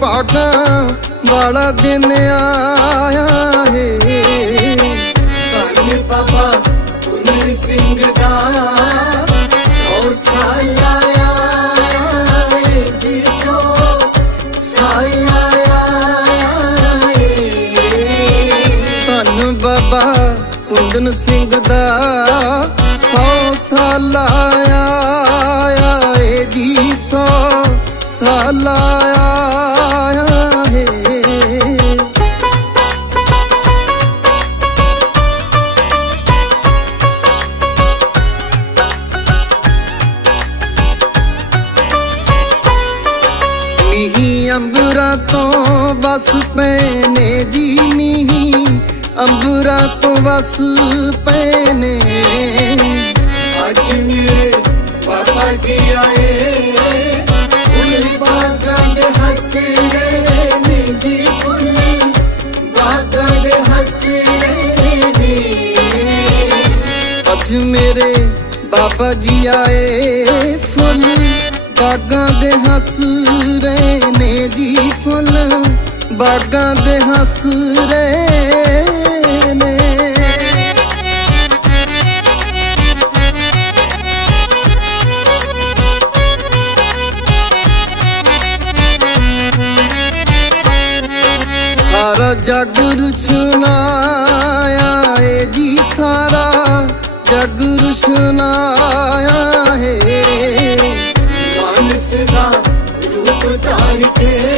ਭਾਗਾਂ ਵਾਲਾ ਦਿਨ ਆਇਆ ਏ। ਧੰਨ ਬਾਬਾ ਪੁਨਰ ਸਿੰਘ ਦਾ ਸੌ ਸਾਲ ਆਇਆ ਏ। ਜੀ ਸੌ ਸਾਲ ਆਇਆ ਏ। ਧੰਨ ਬਾਬਾ ਕੁੰਦਨ ਸਿੰਘ ਦਾ ਸੌ ਸਾਲ ਆਇਆ ਏ। ਜੀ ਸੌ ਸਾਲ ਆਇਆ ਵਸ ਪੈਨੇ ਜੀ ਨੀਹੀ ਅੰਬਰਾਂ ਤੋਂ ਵਸ ਪੈਨੇ। ਅੱਜ ਮੇਰੇ ਬਾਬਾ ਜੀ ਆਏ ਫੁੱਲ ਬਾਗਾਂ ਦੇ ਹੱਸ ਰਹੇ ਨੇ ਜੀ ਫੁੱਲ ਬਾਗਾਂ ਦੇ ਹੱਸ ਰਹੇ ਨੇ। ਅੱਜ ਮੇਰੇ ਬਾਬਾ ਜੀ ਆਏ ਫੁੱਲ ਬਾਗਾਂ ਦੇ ਹੱਸ ਰਹੇ ਬਾਗਾਂ ਦੇ ਹੱਸ ਰਹੇ ਨੇ। ਸਾਰਾ ਜਗ ਰੁਸ਼ਨਾਇਆ ਏ ਜੀ, ਸਾਰਾ ਜਗ ਰੁਸ਼ਨਾਇਆ ਹੈ ਮਾਨਸ ਦਾ ਰੂਪ ਧਾਰ ਕੇ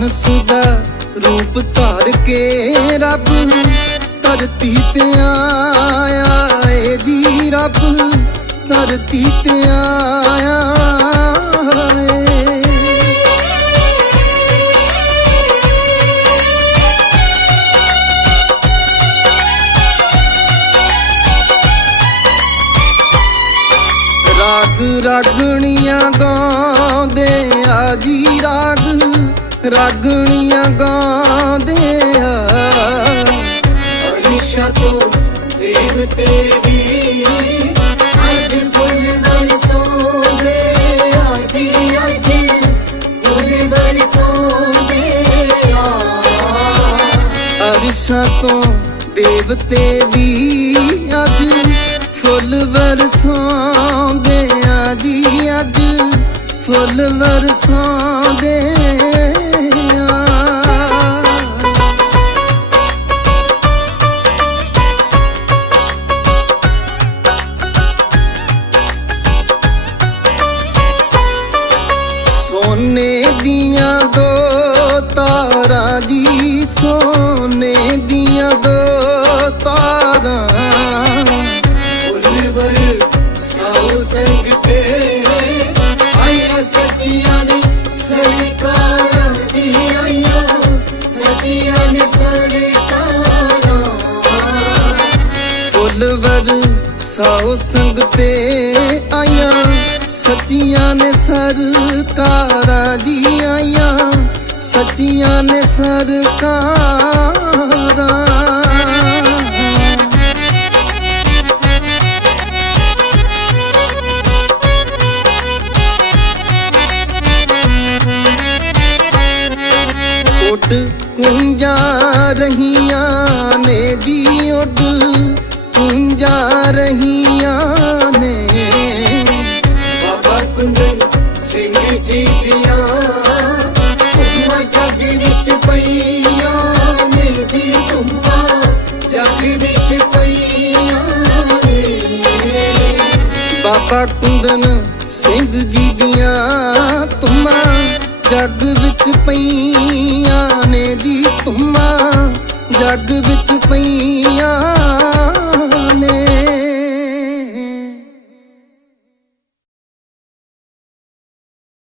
ਮਾਨਸ ਦਾ ਰੂਪ ਧਾਰ ਕੇ ਰੱਬ ਧਰਤੀ ਤੇ ਆਇਆ। ਏ ਜੀ ਰੱਬ ਧਰਤੀ ਤੇ ਆਇਆ। ਰਾਗ ਰਾਗਣੀਆਂ ਗਾਉਂਦੇ ਆ ਜੀ ਰਾਗ। ਰਾਗਣੀਆਂ ਗਾਉਂਦੇ ਆ ਅਰਿਸ਼ਾ ਤੋਂ ਦੇਵਤੇ ਵੀ ਅੱਜ ਫੁੱਲ ਬਰਸੋਂਦੇ ਅੱਜ ਅੱਜ ਫੁੱਲ ਬਰਸੋਂਦੇ ਆ ਅਰਸ਼ਾਂ ਤੋਂ ਦੇਵਤੇ ਵੀ ਅੱਜ ਫੁੱਲ ਵਰਸਾਉਂਦੇ ਆ ਜੀ ਅੱਜ ਫੁੱਲ ਵਰਸਾਉਂਦੇ ਦੇ ਵਰ ਸਾਉ ਸੰਗ ਤੇ ਆਈਆਂ ਸੱਚੀਆਂ ਨੇ ਸਰਕਾਰਾਂ ਜੀ ਆਈਆਂ ਸੱਚੀਆਂ ਨੇ ਸਰਕਾਰਾਂ ਕੁੰਜਾਂ ਰਹੀਆਂ ਨੇ ਜੀ ਉੱਡ। ਕੁੰਜਾਂ ਰਹੀਆਂ ਨੇ। ਬਾਬਾ ਕੁੰਦਨ ਸਿੰਘ ਜੀ ਦੀਆਂ ਤੁਮਾਂ ਜੱਗ ਵਿੱਚ ਪਈਆਂ ਨੇ ਜੀ ਤੁਮਾਂ ਜੱਗ ਵਿੱਚ ਪਈਆਂ ਬਾਬਾ ਕੁੰਦਨ ਸਿੰਘ ਜੀ ਦੀਆਂ ਤੁਮਾਂ ਜੱਗ ਵਿੱਚ ਪਈਆਂ ਨੇ ਜੀ ਤੁਮਾਂ ਜੱਗ ਵਿੱਚ ਪਈਆਂ